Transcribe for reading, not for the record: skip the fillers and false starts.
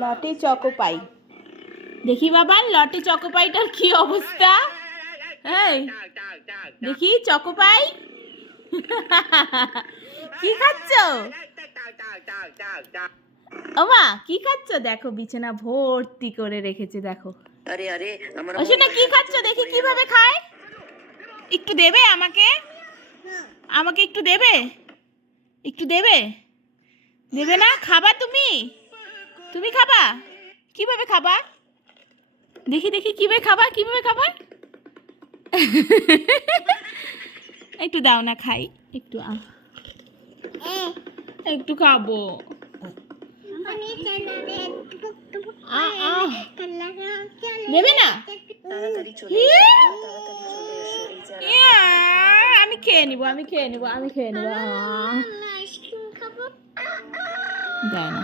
লটে চকোপাই দেখি বাবা, লটে চকোপাইটার কি অবস্থা। এই দেখি চকোপাই কি খাচ্ছ? ওমা কি খাচ্ছ? দেখো বিছানা ভর্তি করে রেখেছে, দেখো। আরে আরে ওশোনা কি খাচ্ছ দেখি কিভাবে খায়? একটু দেবে আমাকে? আমাকে একটু দেবে? একটু দেবে? দেবে না? খাবা তুমি? তুমি খাবা? কিভাবে খাবা? দেখি দেখি কিভাবে খাবা, কিভাবে খাবা? একটু দাও না খাই, একটু একটু খাবো। দেবে না? আমি খেয়ে নিবো, আমি খেয়ে নিবো, আমি খেয়ে নিবো। দাও না।